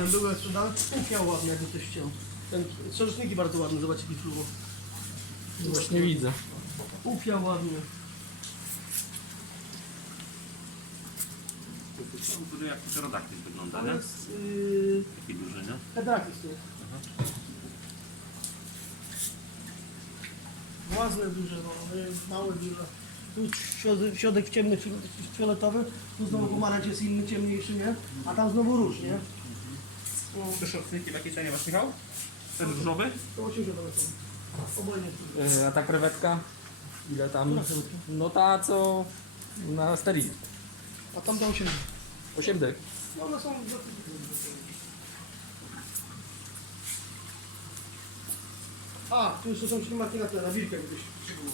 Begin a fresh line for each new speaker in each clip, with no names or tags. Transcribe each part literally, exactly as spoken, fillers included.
były sprzedane. Upiał ładny, jakby ktoś chciał. Ten strzelniki bardzo ładne, zobaczcie bitruwo.
Właśnie widzę.
Upiał ładnie.
To jak pterodaktyl wygląda,
To
nie?
jest yy,
Taki duży, nie?
Hedrakis to jest. Własne duże, no, yy, małe duże. Tu środek, środek ciemny, fioletowy, tu znowu pomarańcz jest inny, ciemniejszy, nie? A tam znowu róż, nie? No,
Te szorstniki w jakiej cenie masz, Michał? Ten różowy?
to osiemdziesiąt są. Obojnie.
Yy, a ta krewetka? Ile tam? No ta co na sterinie.
A tam do osiemdziesiąt.
osiem dych.
No one są... A, tu jeszcze są ślimaki na tle, na wilkę gdzieś przybyło.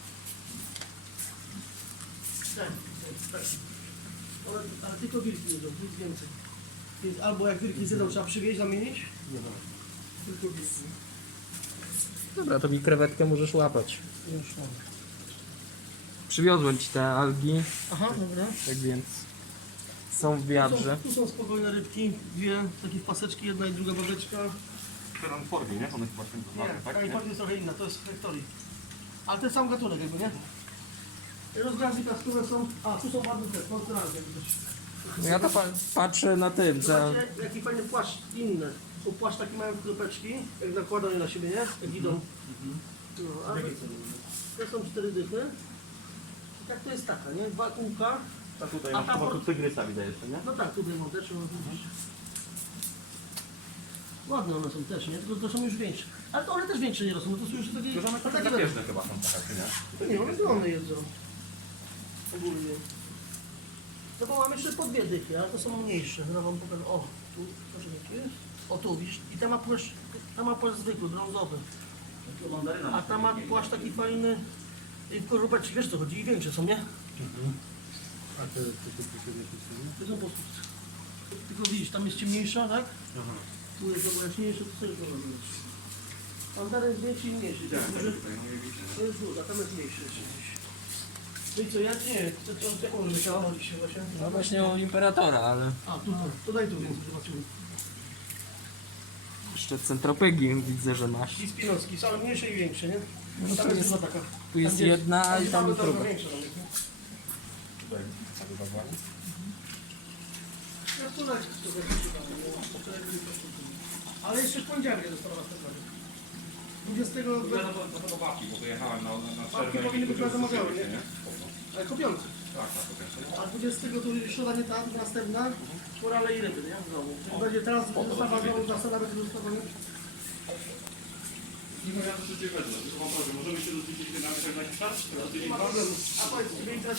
Tak, tak, tak. Ale, ale tylko wilki jedzą, nic więcej. Więc albo jak wilki zjedzą, trzeba przywieźć, zamienić. Nie ma. Tylko wilki.
Dobra, to mi krewetkę możesz łapać.
Już mam.
Przywiozłem ci te algi,
Aha, dobra.
tak więc są w wiadrze.
Tu są, tu są spokojne rybki, dwie takie paseczki, jedna i druga babeczka.
Teraz formie, nie? One chyba się
Nie,
tak?
ta
Nie?
importy jest trochę inna, to jest Factory. Ale to jest sam gatunek jakby, nie? Rozgrazki plastowe są... A, tu są ładne te, monsteralne jakby coś.
No ja to pa patrzę na tym, za...
Zobaczcie, jaki fajny płaszcz inny. Są płaszcz takie mają kropeczki, jak nakładają je na siebie, nie? Jak idą. No, a to są cztery dychy. I tak to jest taka, nie? Dwa kółka.
A tutaj
A
masz
ta
chyba
for-
tu tygrysa widać jeszcze, nie?
No tak, tutaj mam też, no widzisz. Ładne one są też, nie? Tylko to są już większe. Ale to one też większe nie rosną, bo to są już takie...
Tylko, że one
no
takie
takie
drapieżne chyba są taka, czy nie?
To nie, one zielone jedzą. Ogólnie. No bo mam jeszcze po dwie dychy, ale to są mniejsze. Zaraz wam pokażę. O, tu, proszę jaki jest. O tu, widzisz? I ta ma płaszcz, ta ma płaszcz zwykły, brązowy. A ta ma płaszcz taki fajny i w korupeczki, wiesz co chodzi? I większe są, nie?
A te, te, te, te, te,
To są po tylko widzisz, tam jest ciemniejsza, tak? Tu jest to jaśniejsze, to też można zrobić. Mandary jest większy i mniejszy. To jest duży, to jest duży, a tam jest mniejszy jeszcze gdzieś. No i co, ja nie, to, to, to jaką żebyś chciała chodzić się właśnie?
No właśnie o imperatora, ale
A, tu, to daj tu więcej, zobaczymy.
jeszcze centropygi widzę, że masz.
I spinoski, same mniejsze i większe, nie?
No
Tam
to
jest
jest,
druga taka.
tu jest
Tam gdzie-
jedna, a
tam
tam
mamy
jest
trochę
druga.
większe nawet, nie?
Tutaj, tak uważam.
Ja tu leci, to tak nie? Wczoraj byli poszczególni. Ale jeszcze w poniedziałek nie dostała następnego. dwudziestego...
Ja do, do tego babki, bo wyjechałem na, na, na
Babki
przerwę
powinny
i
być
tu
na zamawiały,
się,
nie?
nie?
Ale kopiący.
Tak, tak, tak.
A dwudziestego to środa nie ta, tylko następna. Korale i ryby, nie? Znowu. Czyli będzie teraz dostawa, znowu następna będzie dostawa, nie?
Nie wiem, ja to szybciej wezmę, tylko wam powiem, możemy się rozliczyć na jakiś czas?
Nie ma problemu. A powiedz,